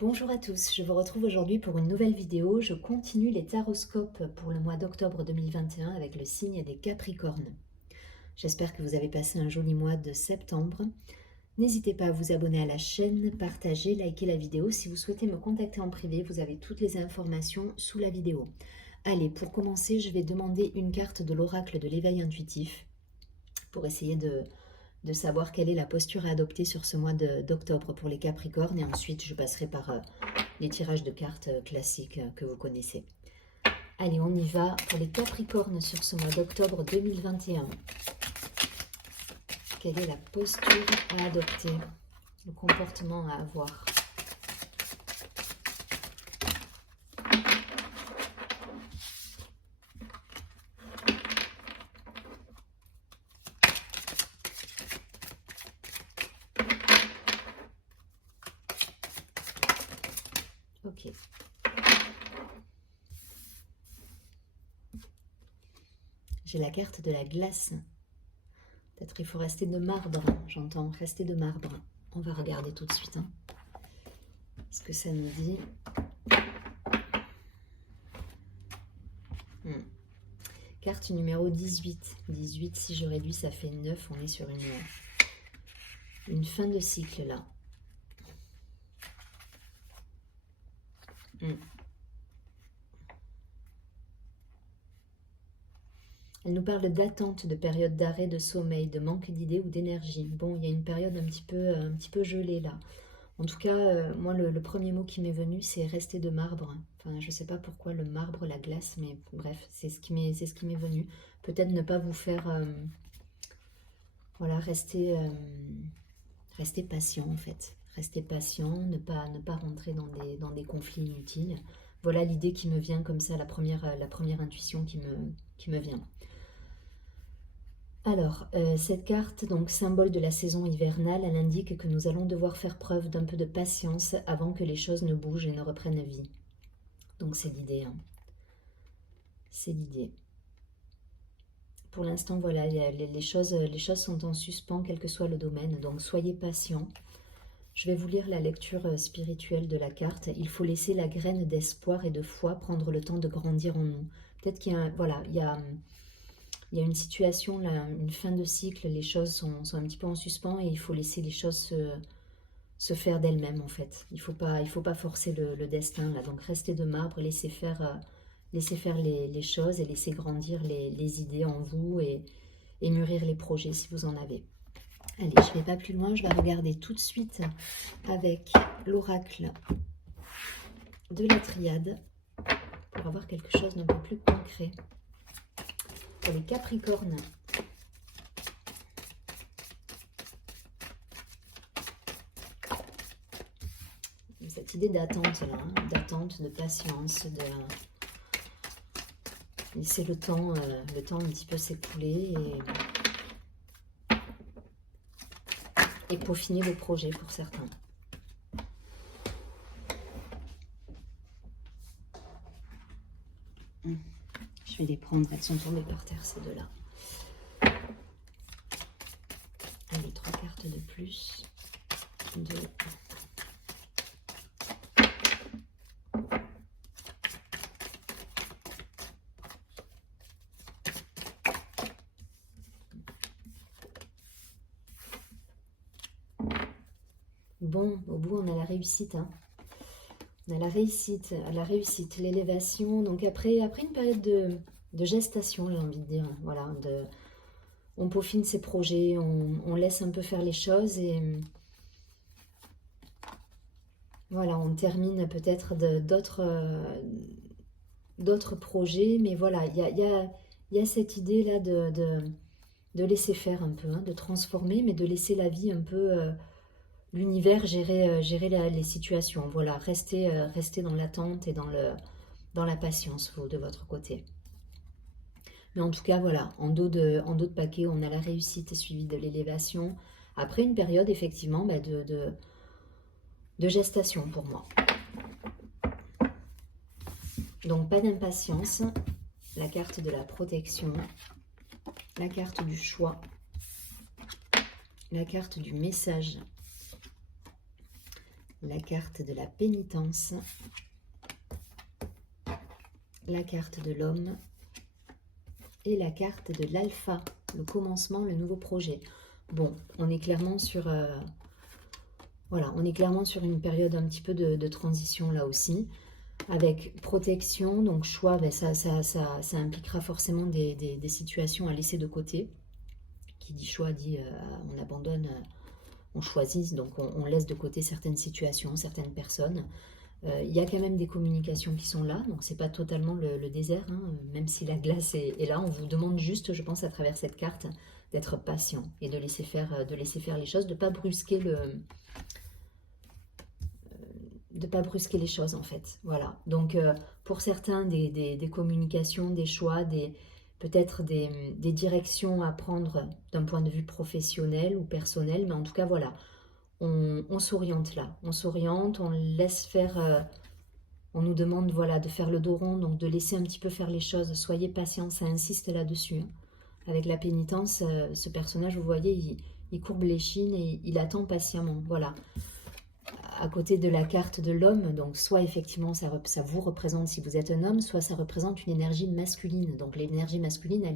Bonjour à tous, je vous retrouve aujourd'hui pour une nouvelle vidéo. Je continue les taroscopes pour le mois d'octobre 2021 avec le signe des Capricornes. J'espère que vous avez passé un joli mois de septembre. N'hésitez pas à vous abonner à la chaîne, partager, liker la vidéo. Si vous souhaitez me contacter en privé, vous avez toutes les informations sous la vidéo. Allez, pour commencer, je vais demander une carte de l'oracle de l'éveil intuitif pour essayer de savoir quelle est la posture à adopter sur ce mois d'octobre pour les Capricornes. Et ensuite, je passerai par les tirages de cartes classiques que vous connaissez. Allez, on y va pour les Capricornes sur ce mois d'octobre 2021. Quelle est la posture à adopter, le comportement à avoir? Ok. J'ai la carte de la glace. Peut-être il faut rester de marbre, j'entends, rester de marbre. On va regarder tout de suite ce que ça nous dit. Carte numéro 18. 18, si je réduis, ça fait 9. On est sur une fin de cycle là. Elle nous parle d'attente, de période d'arrêt, de sommeil, de manque d'idées ou d'énergie. Bon, il y a une période un petit peu gelée là. En tout cas, moi, le premier mot qui m'est venu, c'est rester de marbre. Enfin, je ne sais pas pourquoi le marbre, la glace, mais bref, c'est ce qui m'est venu. Peut-être ne pas vous faire... voilà, rester patient en fait. Rester patient, ne pas rentrer dans des conflits inutiles. Voilà l'idée qui me vient comme ça, la première intuition qui me vient. Alors, cette carte, donc symbole de la saison hivernale, elle indique que nous allons devoir faire preuve d'un peu de patience avant que les choses ne bougent et ne reprennent vie. Donc c'est l'idée. C'est l'idée. Pour l'instant, voilà, les choses sont en suspens, quel que soit le domaine. Donc soyez patients. Je vais vous lire la lecture spirituelle de la carte. Il faut laisser la graine d'espoir et de foi prendre le temps de grandir en nous. Peut-être qu'il y a, voilà, il y a une situation, là, une fin de cycle, les choses sont un petit peu en suspens et il faut laisser les choses se faire d'elles-mêmes en fait. Il faut pas forcer le destin là. Donc restez de marbre, laissez faire les choses et laissez grandir les idées en vous et mûrir les projets si vous en avez. Allez, je ne vais pas plus loin, je vais regarder tout de suite avec l'oracle de la triade pour avoir quelque chose d'un peu plus concret. Pour les Capricornes, cette idée d'attente là, d'attente, de patience, de laisser le temps un petit peu s'écouler et peaufiner vos projets pour certains. Je vais les prendre, elles sont tombées par terre ces deux-là. Allez, 3 cartes de plus. 2. Bon, au bout, on a la réussite. On a la réussite, l'élévation. Donc après une période de gestation, j'ai envie de dire. Voilà, on peaufine ses projets, on laisse un peu faire les choses et voilà, on termine peut-être d'autres projets. Mais voilà, il y a cette idée-là de laisser faire un peu, de transformer, mais de laisser la vie un peu... l'univers gérer les situations. Voilà, restez dans l'attente et dans la patience, vous, de votre côté. Mais en tout cas, voilà, en dos de paquet, on a la réussite suivie de l'élévation. Après une période, effectivement, de gestation pour moi. Donc, pas d'impatience. La carte de la protection. La carte du choix. La carte du message. la carte de la pénitence, la carte de l'homme et la carte de l'alpha, le commencement, le nouveau projet. Bon, on est clairement sur... voilà, on est clairement sur une période un petit peu de transition là aussi, avec protection, donc choix, ben ça impliquera forcément des situations à laisser de côté. Qui dit choix dit on abandonne, on choisit, donc on laisse de côté certaines situations, certaines personnes. Il y a quand même des communications qui sont là, donc c'est pas totalement le désert, hein, même si la glace est là. On vous demande juste, je pense, à travers cette carte, d'être patient et de laisser faire les choses, de pas brusquer les choses en fait. Voilà. Donc pour certains, des communications, des choix, peut-être des directions à prendre d'un point de vue professionnel ou personnel, mais en tout cas voilà. On s'oriente là, on s'oriente, on laisse faire, on nous demande voilà, de faire le dos rond, donc de laisser un petit peu faire les choses, soyez patient, ça insiste là-dessus. Hein. Avec la pénitence, ce personnage, vous voyez, il courbe l'échine et il attend patiemment, voilà. À côté de la carte de l'homme, donc soit effectivement ça vous représente si vous êtes un homme, soit ça représente une énergie masculine, donc l'énergie masculine,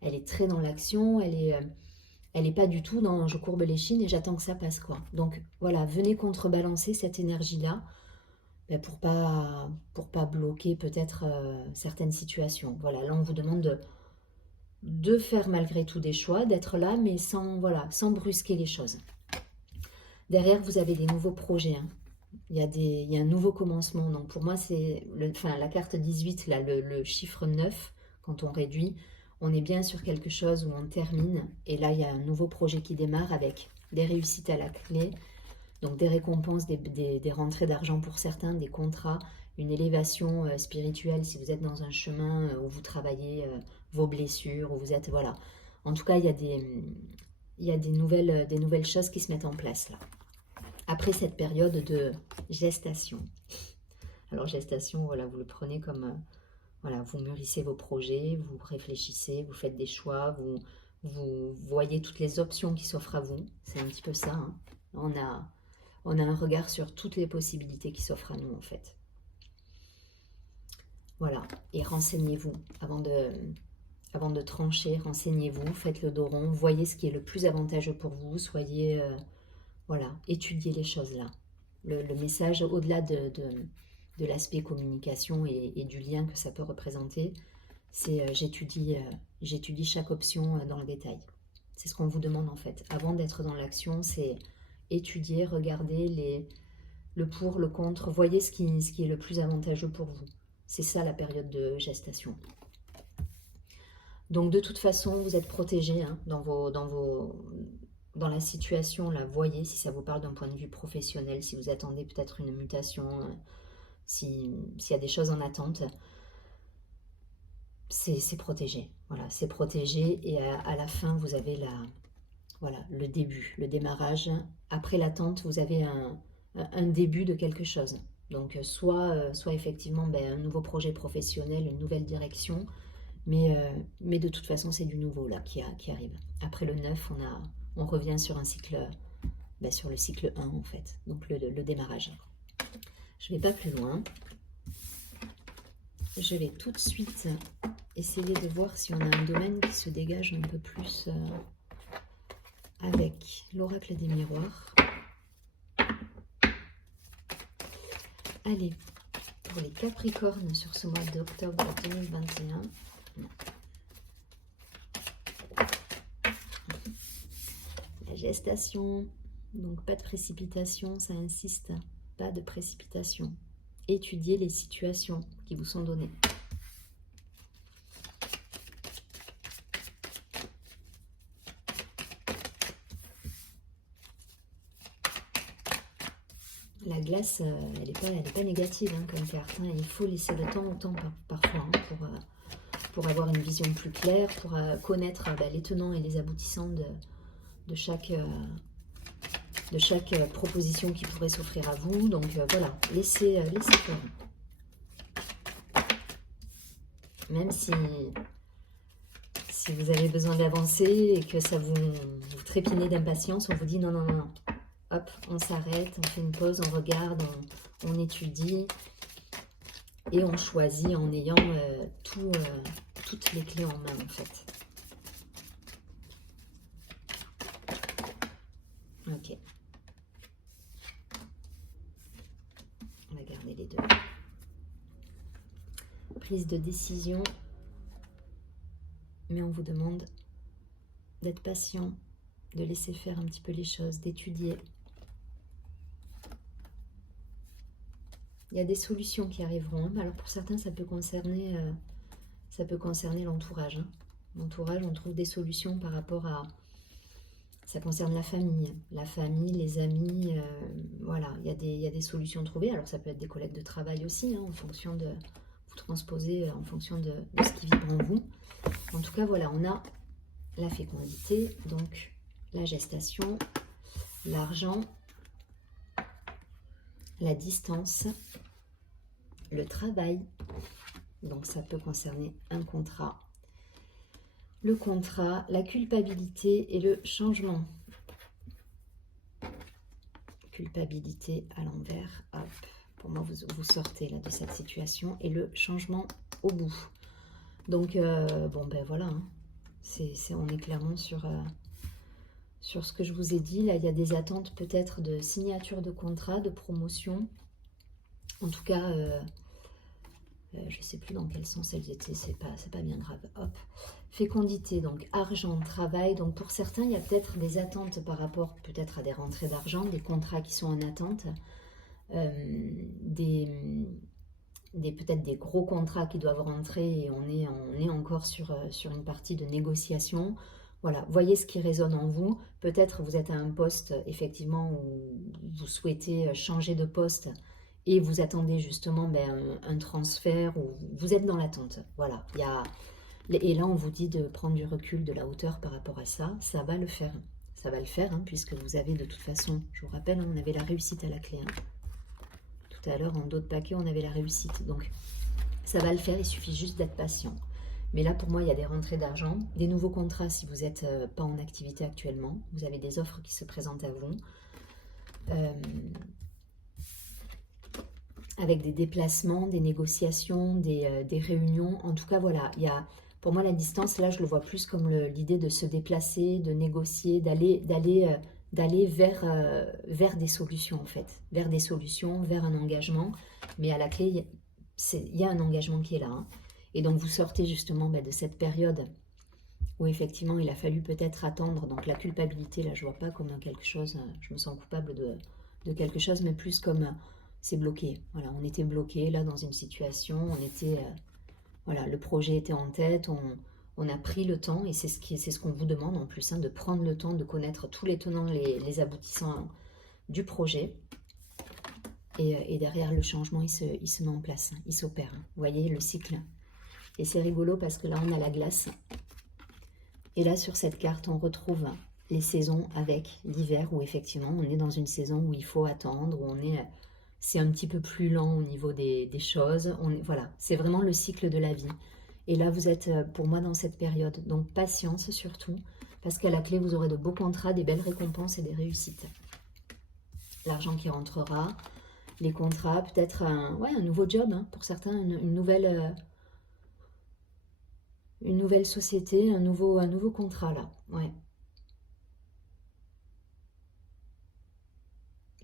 elle est très dans l'action, elle est pas du tout dans je courbe l'échine et j'attends que ça passe quoi. Donc voilà, venez contrebalancer cette énergie-là ben, pour pas bloquer peut-être certaines situations. Voilà, là on vous demande de faire malgré tout des choix, d'être là, mais sans brusquer les choses. Derrière, vous avez des nouveaux projets. Hein. Il y a un nouveau commencement. Donc pour moi, c'est la carte 18, là, le chiffre 9, quand on réduit, on est bien sur quelque chose où on termine. Et là, il y a un nouveau projet qui démarre avec des réussites à la clé, donc des récompenses, des rentrées d'argent pour certains, des contrats, une élévation spirituelle si vous êtes dans un chemin où vous travaillez vos blessures, où vous êtes... Voilà. En tout cas, il y a des nouvelles choses qui se mettent en place là. Après cette période de gestation. Alors gestation, voilà, vous le prenez comme... voilà, vous mûrissez vos projets, vous réfléchissez, vous faites des choix, vous voyez toutes les options qui s'offrent à vous. C'est un petit peu ça. Hein. On a un regard sur toutes les possibilités qui s'offrent à nous en fait. Voilà, et renseignez-vous avant de trancher, renseignez-vous, faites le dos rond, voyez ce qui est le plus avantageux pour vous, soyez... voilà, étudiez les choses là. Le message, au-delà de l'aspect communication et du lien que ça peut représenter, c'est j'étudie chaque option dans le détail. C'est ce qu'on vous demande en fait. Avant d'être dans l'action, c'est étudier, regarder le pour, le contre, voyez ce qui est le plus avantageux pour vous. C'est ça la période de gestation. Donc de toute façon, vous êtes protégé hein, dans la situation, là, voyez si ça vous parle d'un point de vue professionnel, si vous attendez peut-être une mutation, s'il y a des choses en attente, c'est protégé. Voilà, c'est protégé et à la fin, vous avez le début, le démarrage. Après l'attente, vous avez un début de quelque chose. Donc soit effectivement un nouveau projet professionnel, une nouvelle direction, mais de toute façon, c'est du nouveau là qui arrive. Après le 9, on revient sur un cycle, sur le cycle 1 en fait, donc le démarrage. Je ne vais pas plus loin. Je vais tout de suite essayer de voir si on a un domaine qui se dégage un peu plus avec l'oracle des miroirs. Allez, pour les Capricornes sur ce mois d'octobre 2021. La gestation, donc pas de précipitation, ça insiste, pas de précipitation. Étudiez les situations qui vous sont données. La glace, elle n'est pas négative hein, comme carte. Hein. Il faut laisser le temps au temps parfois hein, pour avoir une vision plus claire, pour connaître les tenants et les aboutissants de chaque proposition qui pourrait s'offrir à vous. Donc voilà, laissez faire. Même si vous avez besoin d'avancer et que ça vous trépinez d'impatience, on vous dit non. hop, on s'arrête, on fait une pause, on regarde, on étudie et on choisit en ayant toutes les clés en main en fait. Ok. On va garder les deux. Prise de décision, mais on vous demande d'être patient, de laisser faire un petit peu les choses, d'étudier. Il y a des solutions qui arriveront. Alors pour certains, ça peut concerner l'entourage. Hein. L'entourage, on trouve des solutions par rapport à... Ça concerne la famille, les amis, voilà, il y a des solutions trouvées. Alors ça peut être des collègues de travail aussi, hein, en fonction de... Vous transposez en fonction de ce qui vibre en vous. En tout cas, voilà, on a la fécondité, donc la gestation, l'argent, la distance, le travail, donc ça peut concerner un contrat, le contrat, la culpabilité et le changement. Culpabilité à l'envers, hop, pour moi vous sortez là de cette situation, et le changement au bout. Donc bon ben voilà, hein. On est clairement sur ce que je vous ai dit. Là il y a des attentes peut-être de signature de contrat, de promotion. En tout cas, je ne sais plus dans quel sens elles étaient, c'est pas bien grave. Hop, fécondité, donc argent, travail. Donc pour certains, il y a peut-être des attentes par rapport peut-être à des rentrées d'argent, des contrats qui sont en attente, peut-être des gros contrats qui doivent rentrer et on est encore sur une partie de négociation. Voilà, voyez ce qui résonne en vous. Peut-être vous êtes à un poste effectivement où vous souhaitez changer de poste et vous attendez justement un transfert, ou vous êtes dans l'attente. Voilà, et là on vous dit de prendre du recul, de la hauteur par rapport à ça. Ça va le faire. Ça va le faire, hein, puisque vous avez de toute façon, je vous rappelle, hein, on avait la réussite à la clé. Hein. Tout à l'heure, en dos de paquet, on avait la réussite. Donc, ça va le faire, il suffit juste d'être patient. Mais là, pour moi, il y a des rentrées d'argent, des nouveaux contrats si vous n'êtes pas en activité actuellement. Vous avez des offres qui se présentent à vous. Avec des déplacements, des négociations, des réunions. En tout cas, voilà, il y a... Pour moi, la distance, là, je le vois plus comme l'idée de se déplacer, de négocier, d'aller vers des solutions, en fait. Vers des solutions, vers un engagement. Mais à la clé, il y a un engagement qui est là. Hein. Et donc, vous sortez justement de cette période où, effectivement, il a fallu peut-être attendre. Donc, la culpabilité, là, je ne vois pas comme quelque chose... Je me sens coupable de quelque chose, mais plus comme... c'est bloqué. Voilà, on était bloqué, là, dans une situation. On était... voilà, le projet était en tête, on a pris le temps, et c'est ce qu'on vous demande en plus, hein, de prendre le temps de connaître tous les tenants, les aboutissants du projet. Et derrière, le changement, il se met en place, hein, il s'opère. Hein. Vous voyez le cycle. Et c'est rigolo parce que là, on a la glace. Et là, sur cette carte, on retrouve les saisons avec l'hiver, où effectivement, on est dans une saison où il faut attendre, où c'est un petit peu plus lent au niveau des choses. Voilà, c'est vraiment le cycle de la vie. Et là, vous êtes, pour moi, dans cette période. Donc, patience surtout, parce qu'à la clé, vous aurez de beaux contrats, des belles récompenses et des réussites. L'argent qui rentrera, les contrats, peut-être un nouveau job, hein, pour certains, une nouvelle société, un nouveau contrat, là. Ouais.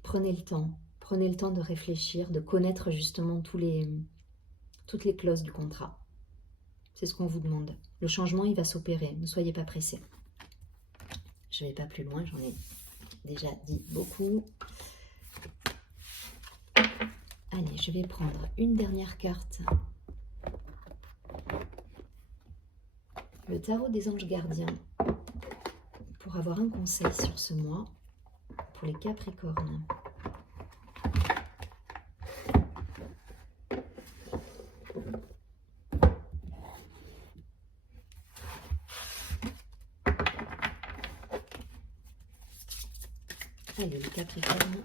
Prenez le temps. Prenez le temps de réfléchir, de connaître justement toutes les clauses du contrat. C'est ce qu'on vous demande. Le changement, il va s'opérer. Ne soyez pas pressés. Je ne vais pas plus loin, j'en ai déjà dit beaucoup. Allez, je vais prendre une dernière carte. Le tarot des anges gardiens. Pour avoir un conseil sur ce mois, pour les Capricornes. Allez, les Capricornes.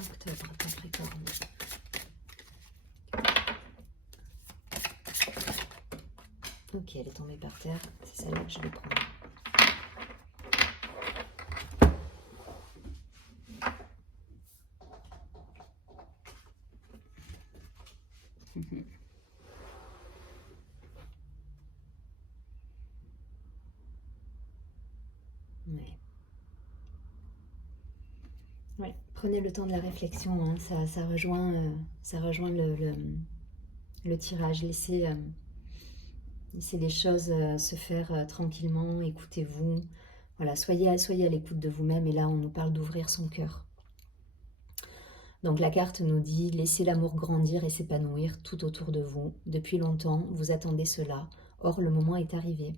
Octobre, Capricorne. Ok, elle est tombée par terre. C'est celle-là que je vais prendre. Ouais. Ouais. Prenez le temps de la réflexion, hein. Ça rejoint, le tirage. Laissez les choses se faire tranquillement, écoutez-vous. Voilà, soyez à l'écoute de vous-même. Et là, on nous parle d'ouvrir son cœur. Donc la carte nous dit, laissez l'amour grandir et s'épanouir tout autour de vous. Depuis longtemps, vous attendez cela. Or, le moment est arrivé.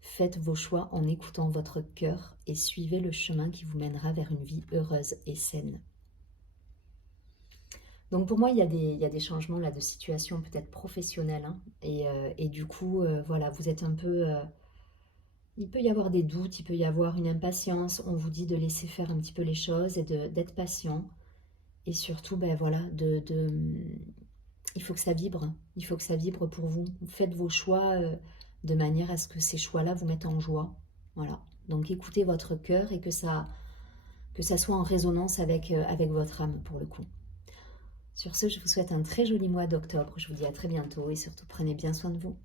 Faites vos choix en écoutant votre cœur et suivez le chemin qui vous mènera vers une vie heureuse et saine. Donc pour moi, il y a des changements là de situation peut-être professionnelle. Hein, et du coup, voilà, vous êtes un peu... il peut y avoir des doutes, il peut y avoir une impatience. On vous dit de laisser faire un petit peu les choses et d'être patient. Et surtout, ben voilà, il faut que ça vibre. Il faut que ça vibre pour vous. Faites vos choix de manière à ce que ces choix-là vous mettent en joie. Voilà. Donc écoutez votre cœur et que ça soit en résonance avec votre âme pour le coup. Sur ce, je vous souhaite un très joli mois d'octobre. Je vous dis à très bientôt et surtout prenez bien soin de vous.